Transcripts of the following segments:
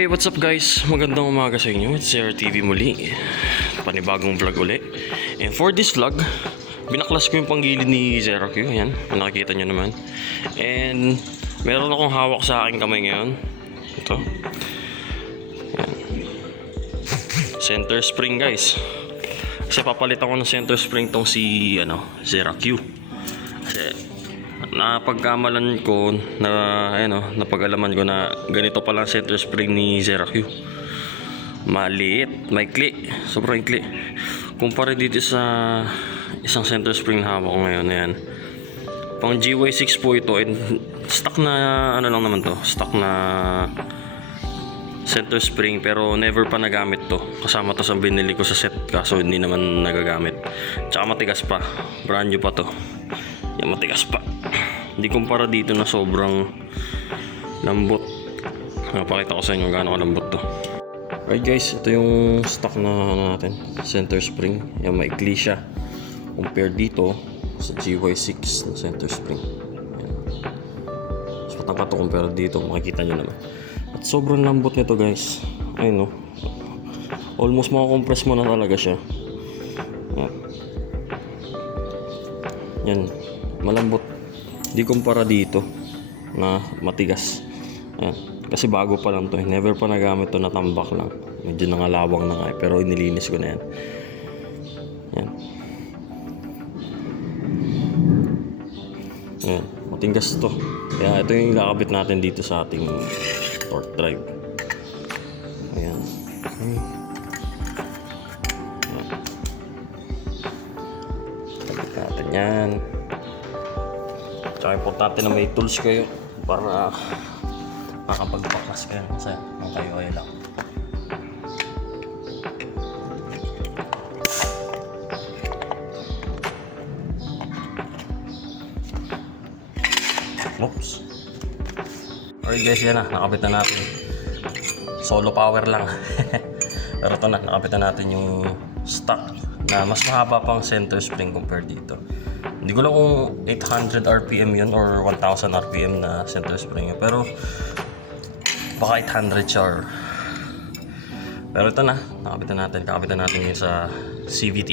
Hey, what's up guys? Magandang umaga sa inyo. It's Zero muli. Panibagong vlog uli. And for this vlog, binaklas ko yung panggilid ni Zero Q. Ayan, nakikita nyo naman. And meron akong hawak sa aking kamay ngayon. Ito. Ayan. Center spring guys. Kasi papalitan ko ng center spring tong si ano, Zero Q. Kasi napagkamalan ko na ayun oh, napag-alaman ko na ganito pala center spring ni Zeracu. Maliit, maikli, sobrang ikli. Kumpara dito sa isang center spring na hawak ko ngayon, ayan. Pang GY6 po ito and stock na ano lang naman to, stock na center spring pero never pa nagamit to. Kasama to sa binili ko sa set kaso hindi naman nagagamit. Tsaka matigas pa. Brand new pa to. Yan matigas pa. Hindi kumpara dito na sobrang lambot. Napakita ko sa inyo gaano kalambot to. Alright guys, ito yung stock na ano natin. Center spring. Yan maikli siya. Compare dito sa GY6 na center spring. Yan. Mas matangka to compare dito. Makikita nyo naman. At sobrang lambot nito guys. Ayun no. Almost makakompress mo na talaga siya. Yan. Yan. Malambot. Di kumpara dito na matigas. Yan. Kasi bago pa lang to. eh. Never pa nagamit to natambak lang. Medyo nangalawang na nga eh, Pero inilinis ko na yan. Yan. Yan. Matinggas to. Kaya ito yung kakabit natin dito sa ating torque drive. Ayan. Okay. Ayan. Natin yan. Importante na may tools kayo para makapagpakas kayo sa ng kayo ay lang. Oops. Alright guys, yan na. Nakabit na natin. Solo power lang. Pero ito na, nakabit na natin yung stock na mas mahaba pang center spring compared dito. Hindi ko lang kung 800 RPM yun or 1000 RPM na center spring. Pero baka 800 siya. Pero ito na, nakabit na natin. Nakabit na natin yun sa CVT.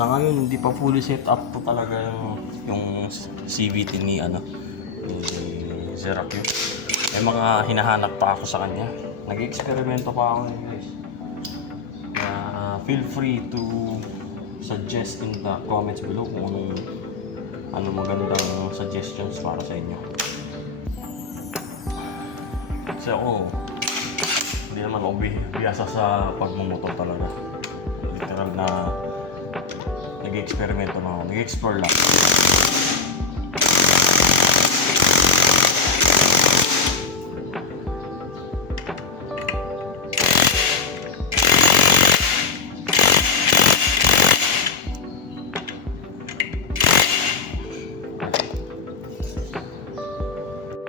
Sa ngayon, hindi pa fully set up to talaga yung, yung CVT ni ano ni Zeracu. May mga hinahanap pa ako sa kanya. Nag-eksperimento pa ako ngayon guys. Kaya feel free to suggest in the comments below kung anong ano magandang suggestions para sa inyo. Kasi ako, hindi naman ako bi- biyasa sa pagmumotor talaga. Literal na nag-experimento na ako. Nag-explore lang.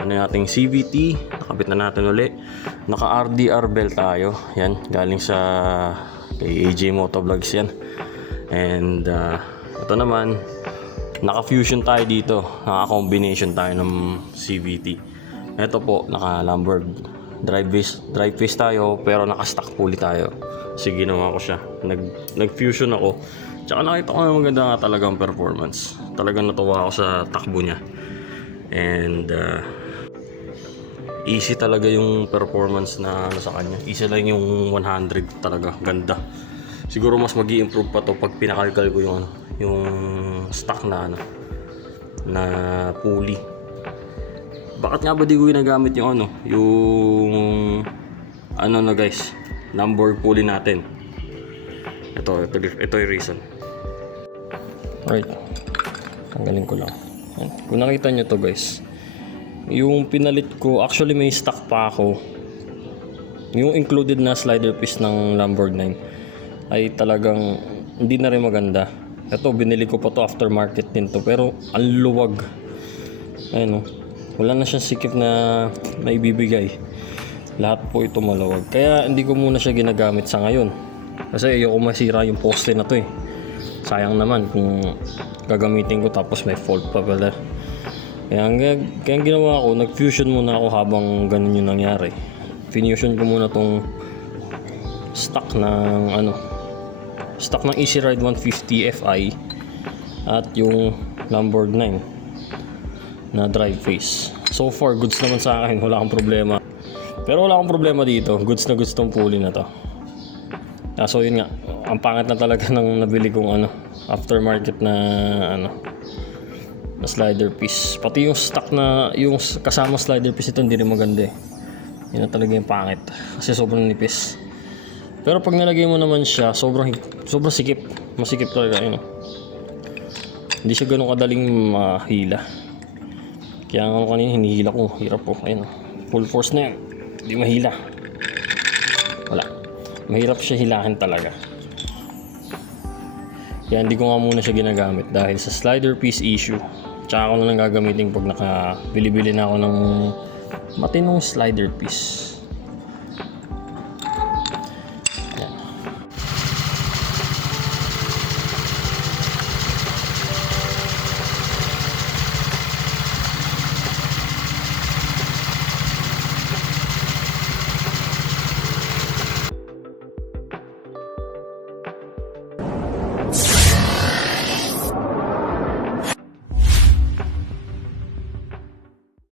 ano yung ating CVT nakabit na natin uli naka RDR belt tayo yan galing sa kay AJ Motovlogs yan and uh, ito naman naka fusion tayo dito. Naka combination tayo ng CVT ito po naka Lamborg drive face drive face tayo pero naka stock pulley tayo. Sige ginawa ko siya. Nag nag fusion ako. Tsaka nakita ko na maganda nga talagang performance. Talagang natuwa ako sa takbo niya. And uh, easy talaga yung performance na ano sa kanya. Easy lang yung 100 talaga. Ganda. Siguro mas mag improve pa to pag pinakalkal ko yung ano, yung stock na ano, na pulley. Bakit nga ba di ko ginagamit yung ano, yung ano na guys, number pulley natin. Ito, ito, ito yung reason. Right. Tanggalin ko lang. Kung nakita nyo to guys, yung pinalit ko, actually may stock pa ako. Yung included na slider piece ng Lamborghini ay talagang hindi na rin maganda. Ito, binili ko pa to aftermarket din to. Pero ang luwag. Ayun oh. Wala na siyang sikip na maibibigay. Lahat po ito malawag. Kaya hindi ko muna siya ginagamit sa ngayon. Kasi ayoko masira yung poste na to eh. Sayang naman kung gagamitin ko tapos may fault pa pala. Kaya ang, kaya ang ginawa ko, nag-fusion muna ako habang ganun yung nangyari. Finusion ko muna tong stock ng ano, stock ng Easy Ride 150 Fi at yung Lamborghini na drive face. So far, goods naman sa akin, wala akong problema. Pero wala akong problema dito, goods na goods tong pulley na to. Ah, so yun nga, ang pangit na talaga ng nabili kong ano, aftermarket na ano, na slider piece. Pati yung stock na, yung kasama slider piece ito hindi rin maganda eh. Yun na talaga yung pangit. Kasi sobrang nipis. Pero pag nilagay mo naman siya, sobrang, sobrang sikip. Masikip talaga, yun. Hindi siya ganun kadaling mahila. Kaya nga kanina hinihila ko. Hirap po. Ayun. Full force na yan. Hindi mahila. Wala. Mahirap siya hilahin talaga. Kaya hindi ko nga muna siya ginagamit dahil sa slider piece issue. Tsaka ako na lang gagamitin pag nakabili-bili na ako ng matinong slider piece.